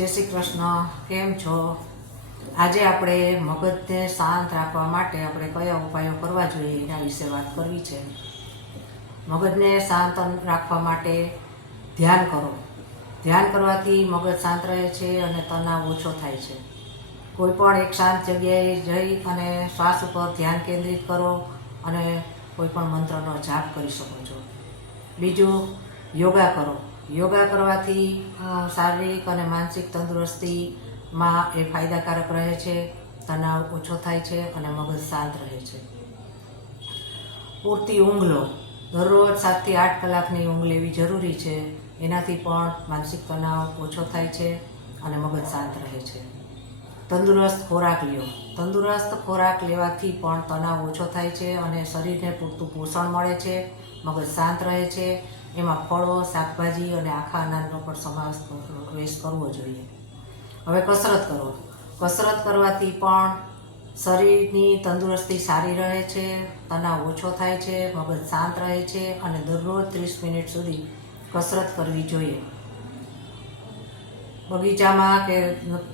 જય શ્રી કૃષ્ણ. કેમ છો? આજે આપણે મગજને શાંત રાખવા માટે આપણે કયા ઉપાયો કરવા જોઈએ એના વિશે વાત કરવી છે. મગજને શાંત રાખવા માટે ધ્યાન કરો. ધ્યાન કરવાથી મગજ શાંત રહે છે અને તણાવ ઓછો થાય છે. કોઈ પણ એક શાંત જગ્યાએ જઈ અને શ્વાસ ઉપર ધ્યાન કેન્દ્રિત કરો અને કોઈ પણ મંત્રનો જાપ કરી શકો છો. બીજું, યોગા કરો. યોગા કરવાથી શારીરિક અને માનસિક તંદુરસ્તીમાં એ ફાયદાકારક રહે છે. તણાવ ઓછો થાય છે અને મગજ શાંત રહે છે. પૂરતી ઊંઘ લો. દરરોજ 7 થી 8 કલાકની ઊંઘ લેવી જરૂરી છે. એનાથી પણ માનસિક તણાવ ઓછો થાય છે અને મગજ શાંત રહે છે. તંદુરસ્ત ખોરાક લ્યો. તંદુરસ્ત ખોરાક લેવાથી પણ તણાવ ઓછો થાય છે અને શરીરને પૂરતું પોષણ મળે છે. મગજ શાંત રહે છે. એમાં ફળો, શાકભાજી અને આખા અનાજનો પણ સમાવેશ કરવો જોઈએ. હવે કસરત કરો. કસરત કરવાથી પણ શરીરની તંદુરસ્તી સારી રહે છે, તણાવ ઓછો થાય છે, મગજ શાંત રહે છે અને દરરોજ 30 મિનિટ સુધી કસરત કરવી જોઈએ. બગીચામાં કે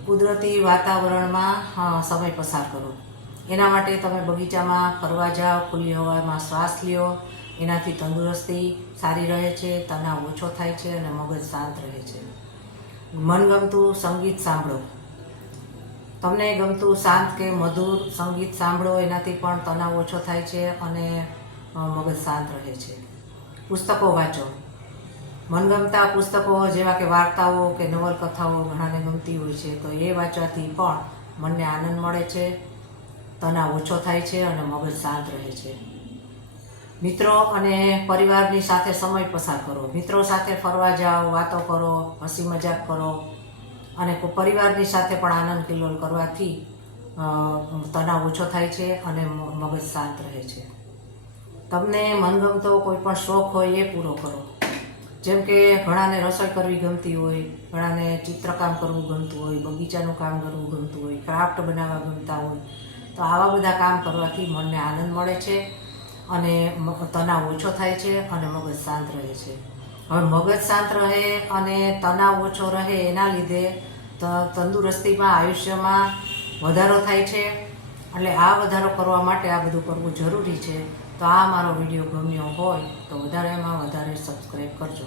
કુદરતી વાતાવરણમાં સમય પસાર કરો. એના માટે તમે બગીચામાં ફરવા જાઓ, ખુલ્લી હવામાં શ્વાસ લ્યો. એનાથી તંદુરસ્તી સારી રહે છે, તણાવ ઓછો થાય છે અને મગજ શાંત રહે છે. મનગમતું સંગીત સાંભળો. તમને ગમતું શાંત કે મધુર સંગીત સાંભળો. એનાથી પણ તણાવ ઓછો થાય છે અને મગજ શાંત રહે છે. પુસ્તકો વાંચો. મનગમતા પુસ્તકો જેવા કે વાર્તાઓ કે નવલકથાઓ ઘણાને ગમતી હોય છે, તો એ વાંચવાથી પણ મનને આનંદ મળે છે, તણાવ ઓછો થાય છે અને મગજ શાંત રહે છે. મિત્રો અને પરિવારની સાથે સમય પસાર કરો. મિત્રો સાથે ફરવા જાઓ, વાતો કરો, હસી મજાક કરો અને પરિવારની સાથે પણ આનંદ કિલ્લોલ કરવાથી તણાવ ઓછો થાય છે અને મગજ શાંત રહે છે. તમને મનગમતો કોઈ પણ શોખ હોય એ પૂરો કરો. જેમ કે ઘણાને રસોઈ કરવી ગમતી હોય, ઘણાને ચિત્રકામ કરવું ગમતું હોય, બગીચાનું કામ કરવું ગમતું હોય, ક્રાફ્ટ બનાવવા ગમતા હોય, તો આવા બધા કામ કરવાથી મનને આનંદ મળે છે અને તણાવ ઓછો થાય છે અને મગજ શાંત રહે છે. હવે મગજ શાંત રહે અને તણાવ ઓછો રહે એના લીધે તંદુરસ્તીમાં, આયુષ્યમાં વધારો થાય છે. એટલે આ વધારો કરવા માટે આ બધું કરવું જરૂરી છે. તો આ મારો વિડીયો ગમ્યો હોય તો વધારેમાં વધારે સબસ્ક્રાઈબ કરજો.